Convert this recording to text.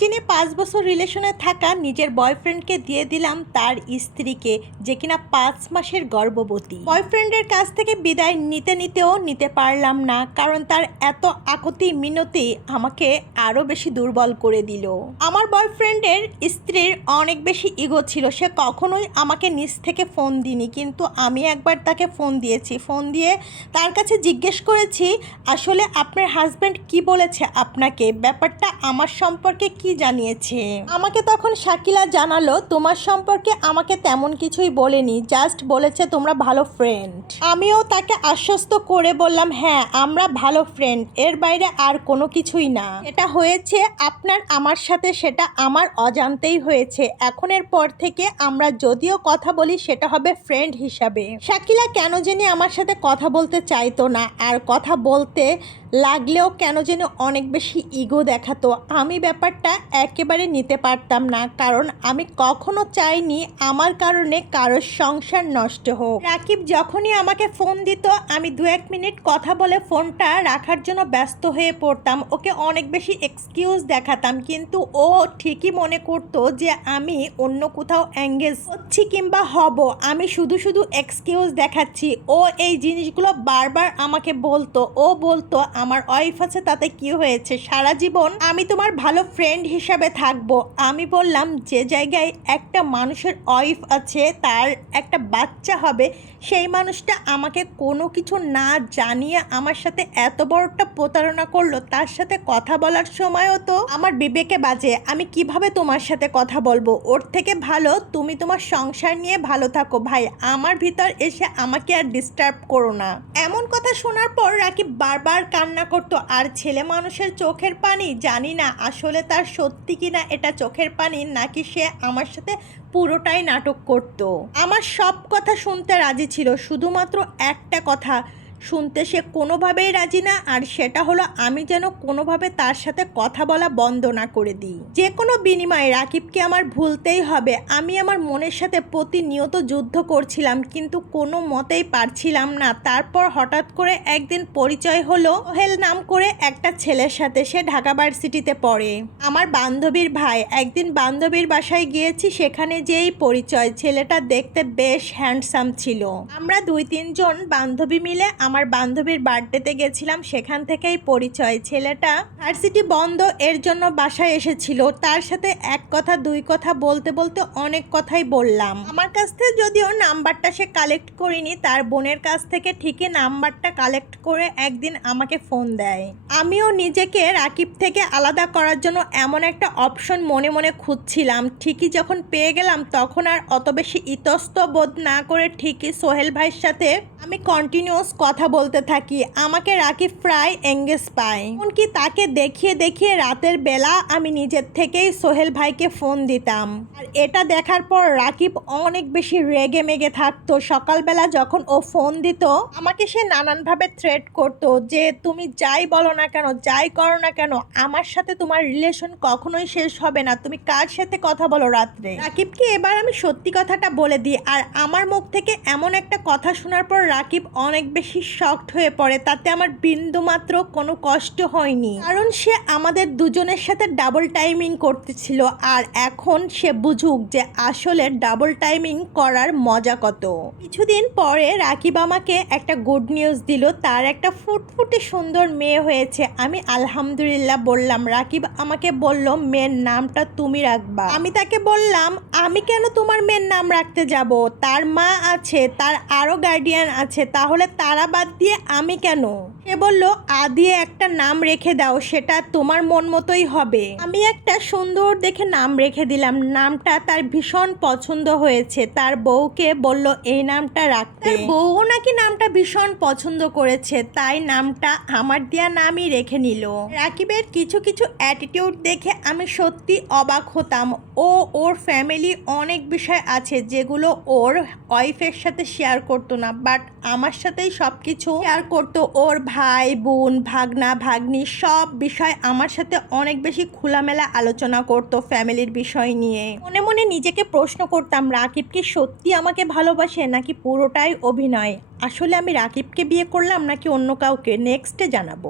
জেনে পাঁচ বছর রিলেশনে থাকা নিজের বয়ফ্রেন্ডকে দিয়ে দিলাম তার স্ত্রীকে, যে কিনা পাঁচ মাসের গর্ভবতী। বয়ফ্রেন্ডের কাছ থেকে বিদায় নিতে নিতেও নিতে পারলাম না, কারণ তার এত আকতি মিনতি আমাকে আরও বেশি দুর্বল করে দিল। আমার বয়ফ্রেন্ডের স্ত্রীর অনেক বেশি ইগো ছিল, সে কখনোই আমাকে নিজ থেকে ফোন দিনি, কিন্তু আমি একবার তাকে ফোন দিয়েছি। ফোন দিয়ে তার কাছে জিজ্ঞেস করেছি, আসলে আপনার হাজব্যান্ড কি বলেছে আপনাকে? ব্যাপারটা আমার সম্পর্কে কি জানিয়েছে? আমাকে তখন শাকিলা জানালো, তোমার সম্পর্কে আমাকে তেমন কিছুই বলেনি জাস্ট বলেছে তোমরা ভালো ফ্রেন্ড আমিও তাকে আশ্বস্ত করে বললাম হ্যাঁ আমরা ভালো ফ্রেন্ড এর বাইরে আর কোনো কিছুই না। এটা হয়েছে আপনার, আমার সাথে, সেটা আমার অজান্তেই হয়েছে। এখনের পর থেকে আমরা যদিও কথা বলি, সেটা হবে ফ্রেন্ড হিসাবে। শাকিলা কেন জানি আমার সাথে কথা বলতে চাইতো না, আর কথা বলতে লাগলেও কেন যেন অনেক বেশি ইগো দেখাতো। আমি ব্যাপারটা একেবারে নিতে পারতাম না, কারণ আমি কখনো চাইনি আমার কারণে কারোর সংসার নষ্ট হোক। রাকিব যখনই আমাকে ফোন দিত, আমি দু এক মিনিট কথা বলে ফোনটা রাখার জন্য ব্যস্ত হয়ে পড়তাম। ওকে অনেক বেশি এক্সকিউজ দেখাতাম, কিন্তু ও ঠিকই মনে করতো যে আমি অন্য কোথাও অ্যাঙ্গেজ হচ্ছি কিংবা হব। আমি শুধু শুধু এক্সকিউজ দেখাচ্ছি। ও এই জিনিসগুলো বারবার আমাকে বলতো। ও বলতো, আমার ওয়াইফ আছে, তাতে কি হয়েছে? সারা জীবন আমি তোমার ভালো ফ্রেন্ড হিসাবে থাকব। আমি বললাম, যে জায়গায় একটা মানুষের ওয়াইফ আছে, তার একটা বাচ্চা হবে, সেই মানুষটা আমাকে কোনো কিছু না জানিয়ে আমার সাথে এত বড়টা প্রতারণা করল, তার সাথে কথা বলার সময়ও তো আমার বিবেকে বাজে। আমি কীভাবে তোমার সাথে কথা বলব? ওর থেকে ভালো, তুমি তোমার সংসার নিয়ে ভালো থাকো ভাই। আমার ভিতর এসে আমাকে আর ডিস্টার্ব করো না। এমন কথা শোনার পর রাকিব বারবার কান্না করতো। আর ছেলে মানুষের চোখের পানি, জানি না আসলে তার সত্যি কিনা এটা চোখের পানি নাকি সে আমার সাথে পুরোটাই নাটক করত? আমার সব কথা শুনতে রাজি ছিল, শুধুমাত্র একটা কথা শুনতে সে কোনোভাবেই রাজি না, আর সেটা হলো আমি যেন কোনোভাবে তার সাথে কথা বলা বন্ধ না করে দিই। যে কোনো বিনিময়ে রাকিবকে আমার ভুলতেই হবে। আমি আমার মনের সাথে প্রতিনিয়ত যুদ্ধ করছিলাম, কিন্তু কোনো মতেই পারছিলাম না। তারপর হঠাৎ করে একদিন পরিচয় হলো হেল নাম করে একটা ছেলের সাথে। সে ঢাকা ভার্সিটিতে পড়ে। আমার বান্ধবীর ভাই, একদিন বান্ধবীর বাসায় গিয়েছি, সেখানে যেই পরিচয়, ছেলেটা দেখতে বেশ হ্যান্ডসাম ছিল। আমরা দুই তিনজন বান্ধবী মিলে আমার বান্ধবীর বার্থডেতে গেছিলাম, সেখান থেকেই পরিচয়। ছেলেটা ভার্সিটি বন্ধ, এর জন্য বাসায় এসেছিল। তার সাথে এক কথা, দুই কথা বলতে বলতে অনেক কথাই বললাম। আমার কাছ থেকে যদিও নাম্বারটা সে কালেক্ট করিনি, তার বোনের কাছ থেকে ঠিকই নাম্বারটা কালেক্ট করে একদিন আমাকে ফোন দেয়। আমিও নিজেকে রাকিব থেকে আলাদা করার জন্য এমন একটা অপশন মনে মনে খুঁজছিলাম। ঠিকই যখন পেয়ে গেলাম, তখন আর অত বেশি ইতস্ত বোধ না করে ঠিকই সোহেল ভাইয়ের সাথে আমি কন্টিনিউয়াস কথা বলতে থাকি। আমাকে রাকিব প্রায় এঙ্গেজ পায়। এমনকি তাকে দেখিয়ে দেখিয়ে রাতের বেলা আমি নিজের থেকেই সোহেল ভাইকে ফোন দিতাম। আর এটা দেখার পর রাকিব অনেক বেশি রেগে মেগে থাকতো। সকালবেলা যখন ও ফোন দিত, আমাকে সে নানানভাবে থ্রেট করতো যে, তুমি যাই বলো না কেন, যাই করো না কেন, আমার সাথে তোমার রিলেশন কখনোই শেষ হবে না। তুমি কার সাথে কথা বলো রাত্রে? রাকিবকে এবার আমি সত্যি কথাটা বলে দিই। আর আমার মুখ থেকে এমন একটা কথা শোনার পর রাকিব অনেক বেশি শকড হয়ে পড়ে, তাতে আমার বিন্দু মাত্র কোনো কষ্ট হয়নি। কারণ সে আমাদের দুজনের সাথে ডাবল টাইমিং করতেছিল, আর এখন সে বুঝুক যে আসলে ডাবল টাইমিং করার মজা কত। কিছুদিন পরে রাকিব আমাকে একটা গুড নিউজ দিল, তার একটা ফুটফুটে সুন্দর মেয়ে হয়েছে। আমি আলহামদুলিল্লাহ বললাম, রাকিব আমাকে বলল, মেয়ের নামটা তুমি রাখবা। আমি তাকে বললাম, আমি কেন তোমার মেয়ের নাম রাখতে যাব? তার মা আছে, তার আরও গার্ডিয়ান আছে, তাহলে তারা বাদ দিয়ে আমি কেন? সে বলল আদিয়ে একটা নাম রেখে দাও, সেটা তোমার মন মতোই হবে। আমি একটা সুন্দর দেখে নাম রেখে দিলাম। নামটা তার ভীষণ পছন্দ হয়েছে। তার বউকে বলল, এই নামটা রাখতে। বউও নাকি নামটা ভীষণ পছন্দ করেছে। তাই নামটা আমার দেয়া নামই রেখে নিল। রাকিবের কিছু কিছু অ্যাটিটিউড দেখে আমি সত্যি অবাক হতাম। ও, ওর ফ্যামিলি অনেক বিষয় আছে যেগুলো ওর ওয়াইফের সাথে শেয়ার করতো না বাট আমার সাথেই সব কিছু শেয়ার করতো ওর ভাই, বোন, ভাগনা, ভাগ্নি, সব বিষয় আমার সাথে অনেক বেশি খোলামেলা আলোচনা করতো ফ্যামিলির বিষয় নিয়ে। মনে মনে নিজেকে প্রশ্ন করতাম, রাকিব কি সত্যি আমাকে ভালোবাসে নাকি পুরোটাই অভিনয়? আসলে আমি রাকিবকে বিয়ে করলাম নাকি অন্য কাউকে? নেক্সটে জানাব।